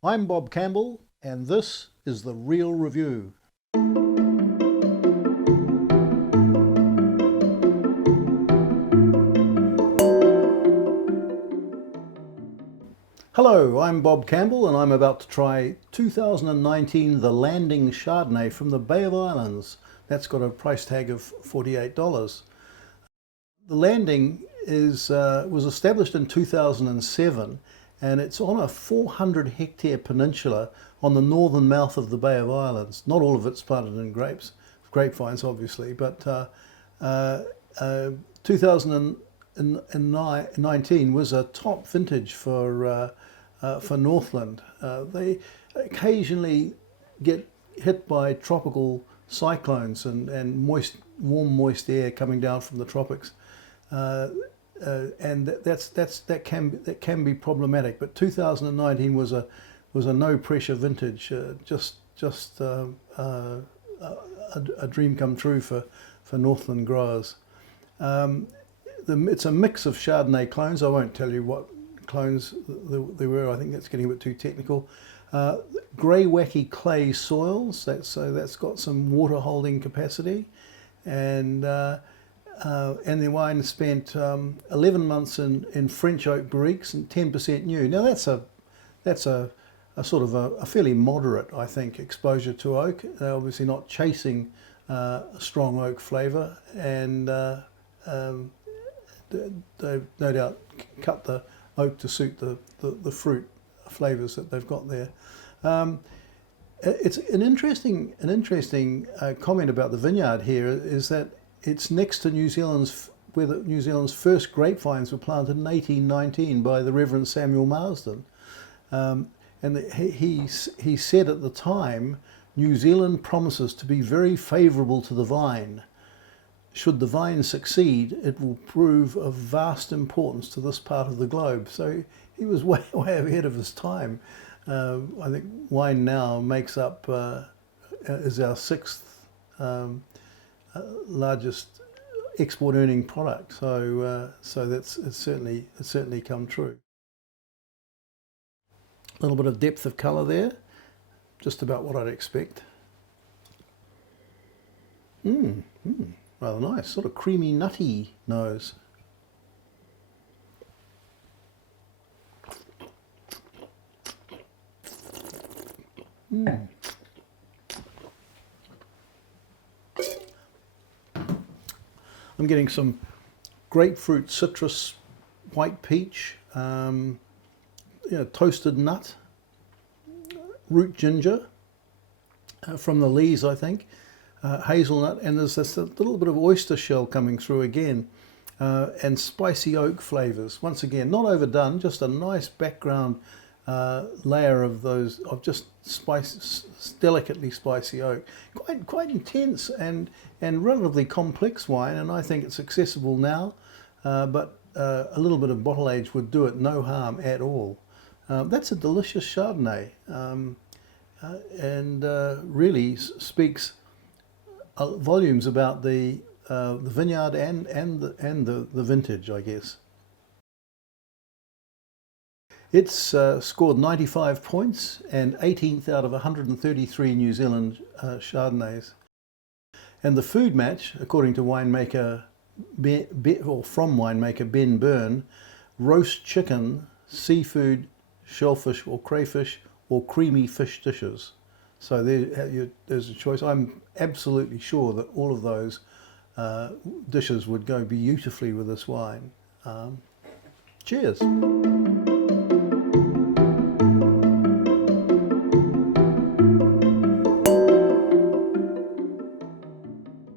I'm Bob Campbell, and this is The Real Review. Hello, I'm Bob Campbell, and I'm about to try 2019 The Landing Chardonnay from the Bay of Islands. That's got a price tag of $48. The Landing was established in 2007, and it's on a 400 hectare peninsula on the northern mouth of the Bay of Islands. Not all of it's planted in grapevines obviously, but 2019 was a top vintage for Northland. They occasionally get hit by tropical cyclones and warm, moist air coming down from the tropics. And that can be problematic. But 2019 was a no pressure vintage, just a dream come true for Northland growers. It's a mix of Chardonnay clones. I won't tell you what clones there were. I think that's getting a bit too technical. Grey wacky clay soils. That's got some water holding capacity, and the wine spent 11 months in French oak barriques and 10% new. Now that's a sort of a fairly moderate, I think, exposure to oak. They're obviously not chasing a strong oak flavour, and they've no doubt cut the oak to suit the fruit flavours that they've got there. It's an interesting comment about the vineyard here is that it's next to New Zealand's, where New Zealand's first grapevines were planted in 1819 by the Reverend Samuel Marsden. And he said at the time, New Zealand promises to be very favourable to the vine. Should the vine succeed, it will prove of vast importance to this part of the globe. So he was way ahead of his time. I think wine now makes up, is our sixth largest export earning product. So it's certainly come true. A little bit of depth of colour there, just about what I'd expect. Rather nice, sort of creamy, nutty nose. I'm getting some grapefruit, citrus, white peach, toasted nut, root ginger from the lees, I think, hazelnut, and there's this little bit of oyster shell coming through again, and spicy oak flavours. Once again, not overdone, just a nice background layer of just delicately spicy oak. Quite intense and relatively complex wine, and I think it's accessible now, but a little bit of bottle age would do it no harm at all. That's a delicious Chardonnay, and really speaks volumes about the vineyard and the vintage, I guess. It's scored 95 points and 18th out of 133 New Zealand Chardonnays. And the food match, according to winemaker from winemaker Ben Byrne, roast chicken, seafood, shellfish or crayfish, or creamy fish dishes. So there's a choice. I'm absolutely sure that all of those dishes would go beautifully with this wine. Cheers.